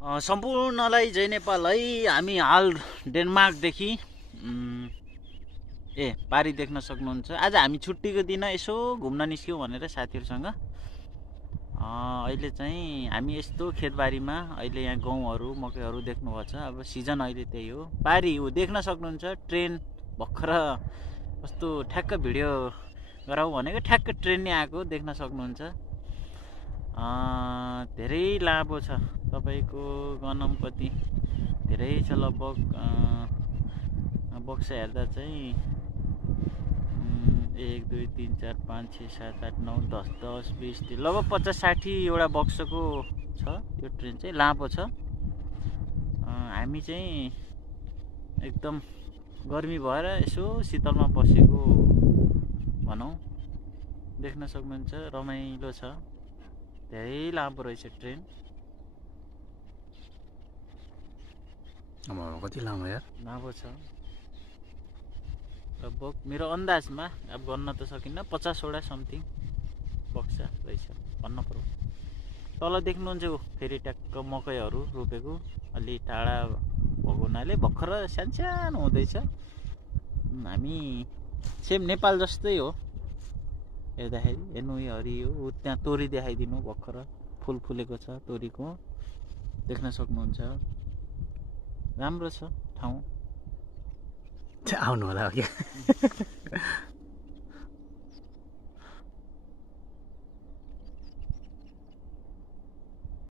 सम्पूर्णलाई जय नेपाल है। हामी हाल डेनमार्कदेखि पारी देख्न सक्नुहुन्छ। आज हामी छुट्टीको दिन यसो घुम्न निस्क्यौँ भनेर साथीहरूसँग। अहिले चाहिँ हामी यस्तो खेतबारीमा अहिले यहाँ गहुँहरू मकैहरू देख्नुभएको छ। अब सिजन अहिले त्यही हो। पारी देख्न सक्नुहुन्छ ट्रेन भर्खर कस्तो ठ्याक्क भिडियो गराउँ भनेको ठ्याक्क ट्रेन नै आएको देख्न सक्नुहुन्छ। धेरै लामो छ तपाईको गनम कति धेरै छ लगभग बक्सा हेर्दा चाहिँ 1 2 3 4 5 6 7 8 9 10 10 20 लगभग 50-60 एउटा बक्सको छ। यो ट्रेन चाहिँ लामो छ। हामी चाहिँ एकदम गर्मी भएर यसो शीतलमा बसेको भनौँ। देख्न सक्नुहुन्छ रमाइलो छ। धेरै लामो रहेछ ट्रेन। कति लामो यार? लामो छ लगभग मेरो अन्दाजमा। अब गन्न त सकिन्न, 50वटा समथिङ बक्सा रहेछ भन्न पर्यो। तल देख्नुहुन्छ फेरि ट्याक्क मकैहरू रोपेको अलि टाढा भएको हुनाले भर्खर सानो हुँदैछ। हामी सेम नेपाल जस्तै हो हेर्दाखेरि। हेर्नु यो हरियो, त्यहाँ तोरी देखाइदिनु भर्खर फुल फुलेको छ तोरीको देख्न सक्नुहुन्छ। राम्रो छ ठाउँ। आउनु होला क्या।